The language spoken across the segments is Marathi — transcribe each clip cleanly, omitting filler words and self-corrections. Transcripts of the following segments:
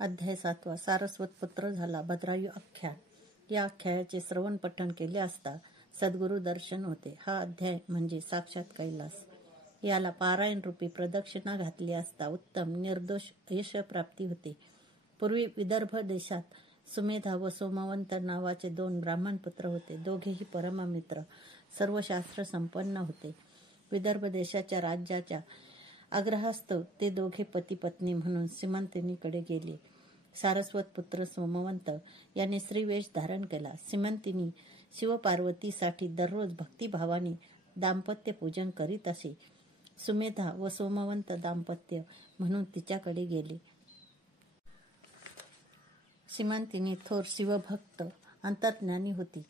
अध्याय 7. सारस्वत पुत्र झाला. भद्रायू आख्यान. या आख्यायाचे श्रवण पठण केले असता सद्गुरु दर्शन होते. हा अध्याय म्हणजे साक्षात कैलास. याला पारायण रूपी प्रदक्षिणा घातली असता उत्तम निर्दोष यशप्राप्ती होते. पूर्वी विदर्भ देशात सुमेधा व सोमवंत नावाचे 2 ब्राह्मण पुत्र होते. दोघेही परममित्र, सर्व शास्त्र संपन्न होते. विदर्भ देशाच्या राज्याच्या आग्रहास्तव ते दोघे पती पत्नी म्हणून सीमंतिनीकडे गेले. सारस्वत पुत्र सोमवंत याने स्त्रीवेश धारण केला. सीमंतिनी शिवपार्वतीसाठी दररोज भक्तिभावाने दाम्पत्य पूजन करीत असे. सुमेधा व सोमवंत दाम्पत्य म्हणून तिच्याकडे गेले. सीमंतिनी थोर शिवभक्त अंतर्ज्ञानी होती.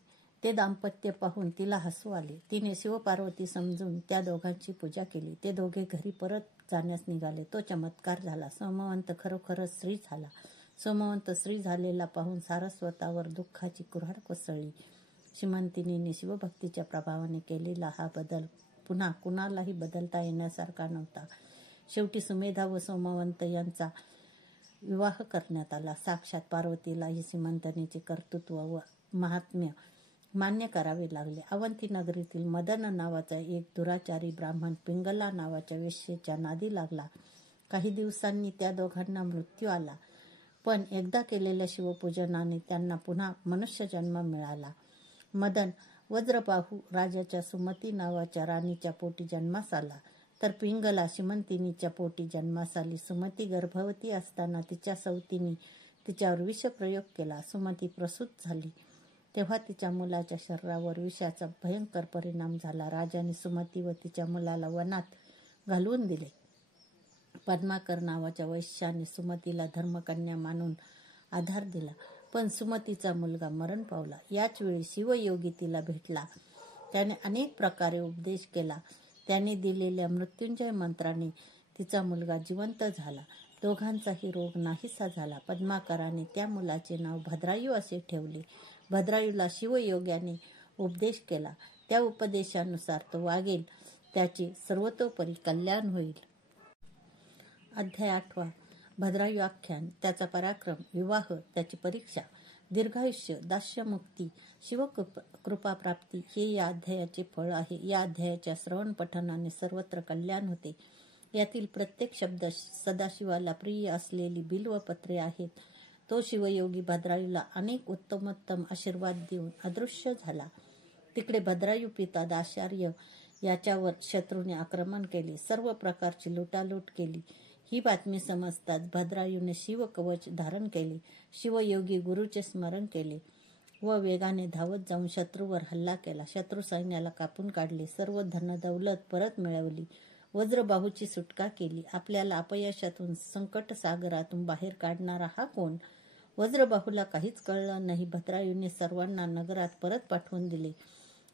ते दाम्पत्य पाहून तिला हसू आले. तिने शिवपार्वती समजून त्या दोघांची पूजा केली. ते दोघे घरी परत जाण्यास निघाले. तो चमत्कार झाला. सोमवंत खरोखरच स्त्री झाला. सोमवंत स्त्री झालेला पाहून सारस्वतावर दुःखाची कुऱ्हाड कोसळली. सीमंतिनीने शिवभक्तीच्या प्रभावाने केलेला हा बदल पुन्हा कुणालाही बदलता येण्यासारखा नव्हता. शेवटी सुमेधा व सोमवंत यांचा विवाह करण्यात आला. साक्षात पार्वतीलाही सीमंतिनीचे कर्तृत्व व महात्म्य मान्य करावे लागले. अवंती नगरीतील मदन नावाचा एक दुराचारी ब्राह्मण पिंगला नावाच्या वेश्येच्या नादी लागला. काही दिवसांनी त्या दोघांना मृत्यू आला. पण एकदा केलेल्या शिवपूजनाने त्यांना पुन्हा मनुष्यजन्म मिळाला. मदन वज्रबाहू राजाच्या सुमती नावाच्या राणीच्या पोटी जन्मास आला, तर पिंगला सीमंतिनीच्या पोटी जन्मास आली. सुमती गर्भवती असताना तिच्या सवतीने तिच्यावर विषप्रयोग केला. सुमती प्रसूत झाली तेव्हा तिच्या मुलाच्या शरीरावर विषाचा भयंकर परिणाम झाला. राजाने सुमती व तिच्या मुलाला वनात घालवून दिले. पद्माकर नावाच्या वैश्याने सुमतीला धर्मकन्या मानून आधार दिला, पण सुमतीचा मुलगा मरण पावला. याच वेळी शिवयोगी तिला भेटला. त्याने अनेक प्रकारे उपदेश केला. त्याने दिलेल्या मृत्युंजय मंत्राने तिचा मुलगा जिवंत झाला. दोघांचाही रोग नाहीसा झाला. पद्माकराने त्या मुलाचे नाव भद्रायू असे ठेवले. भद्रायूला शिवयोग्याने उपदेश केला. त्या उपदेशानुसार तो वागेल, त्याचे सर्वतोपरी कल्याण होईल. अध्याय 8. भद्रायू आख्यान. त्याचा पराक्रम, विवाह, त्याची परीक्षा, दीर्घायुष्य, दास्यमुक्ती, शिवकृपाप्राप्ती हे या अध्यायाचे फळ आहे. या अध्यायाच्या श्रवण पठणाने सर्वत्र कल्याण होते. यातील प्रत्येक शब्द सदाशिवाला प्रिय असलेली बिल्वपत्रे आहेत. तो शिवयोगी भद्रायूला अनेक उत्तमोत्तम आशीर्वाद देऊन अदृश्य झाला. तिकडे भद्रायू पिता दाशार्य याच्यावर शत्रूने आक्रमण केले. सर्व प्रकारची लुटालूट केली. ही बातमी समजताच भद्रायूने शिवकवच धारण केले. शिवयोगी गुरुचे स्मरण केले व वेगाने धावत जाऊन शत्रूवर हल्ला केला. शत्रू सैन्याला कापून काढले. सर्व धनदौलत परत मिळवली. वज्रबाहूची सुटका केली. आपल्याला अपयशातून, संकटसागरातून बाहेर काढणारा हा कोण? वज्रबाहूला काहीच कळलं नाही. भद्रायूने सर्वांना नगरात परत पाठवून दिले.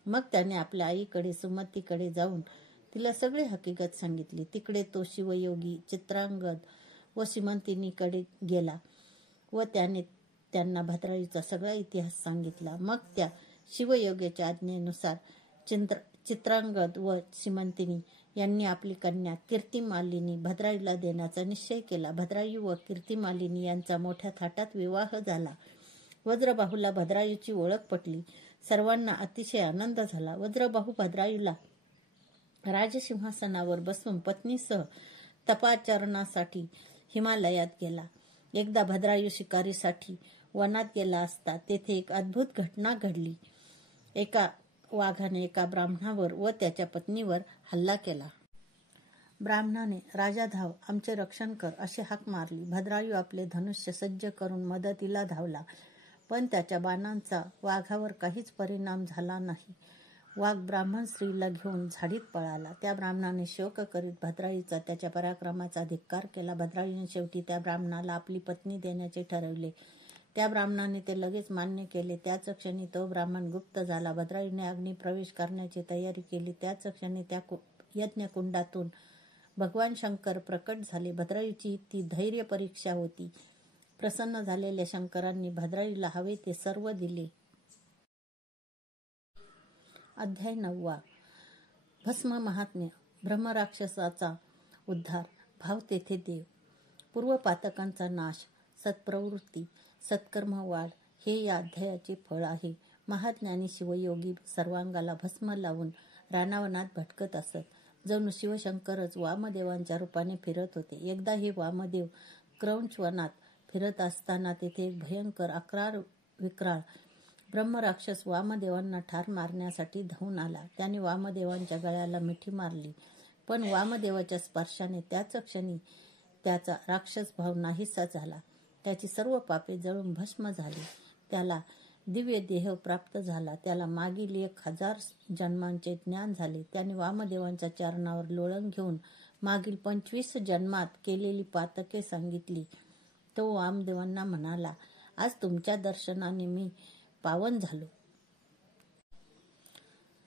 मग त्याने आपल्या आईकडे सुमतीकडे जाऊन तिला सगळी हकीकत सांगितली. तिकडे तो शिवयोगी चित्रांगद व सीमंतिनीकडे गेला व त्याने त्यांना भद्रायूचा सगळा इतिहास सांगितला. मग त्या शिवयोग्याच्या आज्ञेनुसार चित्रांगद व सीमंतिनी यांनी आपली कन्या कीर्तिमालिनी भद्रायूला देण्याचा निश्चय केला. भद्रायू व कीर्तिमालिनी यांचा मोठ्या थाटात विवाह झाला. वज्रबाहूला भद्रायूची ओळख पटली. सर्वांना अतिशय आनंद झाला. वज्रबाहू भद्रायूला राजसिंहासनावर बसवून पत्नीसह तपाचरणासाठी हिमालयात गेला. एकदा भद्रायू शिकारीसाठी वनात गेला असता तेथे एक अद्भुत घटना घडली. एका वाघाने एका ब्राह्मणावर व त्याच्या पत्नीवर हल्ला केला. ब्राह्मणाने "राजा धाव, आमचे रक्षण कर" अशी हाक मारली. भद्रायू आपले धनुष्य सज्ज करून मदतीला धावला, पण त्याच्या बाणांचा वाघावर काहीच परिणाम झाला नाही. वाघ ब्राह्मण स्त्रीला घेऊन झाडीत पळाला. त्या ब्राह्मणाने शोक करीत भद्रायूचा, त्याच्या पराक्रमाचा धिक्कार केला. भद्रायूने शेवटी त्या ब्राह्मणाला आपली पत्नी देण्याचे ठरवले. त्या ब्राह्मणाने ते लगेच मान्य केले. त्याच क्षणी तो ब्राह्मण गुप्त झाला. भद्रायूने अग्नी प्रवेश करण्याची तयारी केली. त्याच क्षणी त्या यज्ञकुंडातून भगवान शंकर प्रकट झाले. भद्रायूची ती धैर्य परीक्षा होती. प्रसन्न झालेल्या शंकरांनी भद्रायूला हवे ते सर्व दिले. अध्याय 9. भस्म महात्म्य. ब्रह्मराक्षसाचा उद्धार. भाव तेथे देव. पूर्वपातकांचा नाश. सत्प्रवृत्ती, सत्कर्म वाढ हे या अध्यायाचे फळ आहे. महाज्ञानी शिवयोगी सर्वांगाला भस्म लावून रानावनात भटकत असत. जणू शिवशंकरच वामदेवांच्या रूपाने फिरत होते. एकदा हे वामदेव क्रौंचवनात फिरत असताना तेथे एक भयंकर अक्राळ विक्राळ ब्रह्मराक्षस वामदेवांना ठार मारण्यासाठी धावून आला. त्याने वामदेवांच्या गळ्याला मिठी मारली, पण वामदेवाच्या स्पर्शाने त्याच क्षणी त्याचा राक्षस भाव नाहीसा झाला. त्याची सर्व पापे जळून भस्म झाली. त्याला दिव्य देह प्राप्त झाला. त्याला मागील 1000 जन्मांचे ज्ञान झाले. त्याने वामदेवांच्या चरणावर लोळण घेऊन मागील 25 जन्मात केलेली पातके सांगितली. तो वामदेवांना म्हणाला, आज तुमच्या दर्शनाने मी पावन झालो.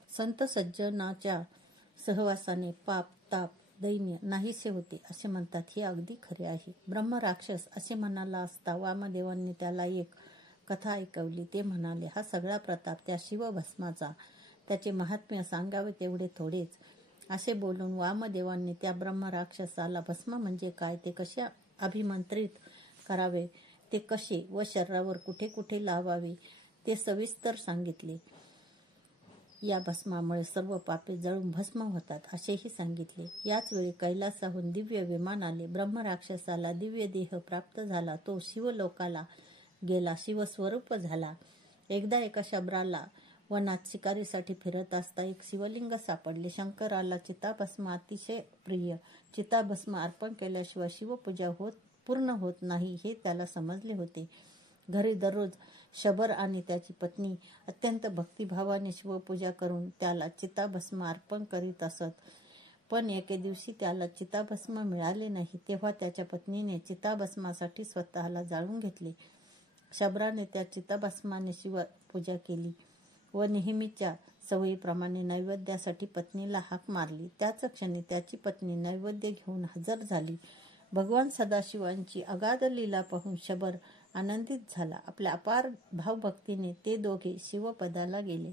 संत सज्जनाच्या सहवासाने पाप, ताप, दैन्य नाहीसे होते असे म्हणतात. हे अगदी खरे आहे. ब्रह्मराक्षस असे म्हणाला असता वामदेवांनी त्याला एक कथा ऐकवली. ते म्हणाले, हा सगळा प्रताप त्या शिवभस्माचा. त्याचे महात्म्य सांगावे तेवढे थोडेच. असे बोलून वामदेवांनी त्या ब्रह्मराक्षसाला भस्म म्हणजे काय, ते कसे अभिमंत्रित करावे, ते कसे व शरीरावर कुठे कुठे लावावे ते सविस्तर सांगितले. या भस्मामुळे सर्व पापे जळून भस्म होतात असेही सांगितले. याच वेळी कैलासाहून दिव्य विमान आले. ब्रह्मराक्षसाला दिव्य देह प्राप्त झाला. तो शिवलोकाला गेला, शिवस्वरूप झाला. एकदा एका शबराला वनात शिकारीसाठी फिरत असता एक शिवलिंग सापडले. शंकराला चिताभस्म अतिशय प्रिय. चिताभस्म अर्पण केल्याशिवाय शिवपूजा पूर्ण होत नाही हे त्याला समजले होते. घरी दररोज शबर आणि त्याची पत्नी अत्यंत भक्तिभावाने शिवपूजा करून त्याला चिताभस्म अर्पण करीत असत. पण एके दिवशी त्याला चिताभस्म मिळाले नाही. तेव्हा त्याच्या पत्नीने चिताभस्मासाठी स्वतःला जाळून घेतले. शबराने त्या चिताभस्माने शिवपूजा केली व नेहमीच्या सवयीप्रमाणे नैवेद्यासाठी पत्नीला हाक मारली. त्याच क्षणी त्याची पत्नी नैवेद्य घेऊन हजर झाली. भगवान सदाशिवांची अगाध लीला पाहून शबर आनंदित झाला. आपल्या अपार भावभक्तीने ते दोघे शिवपदाला गेले.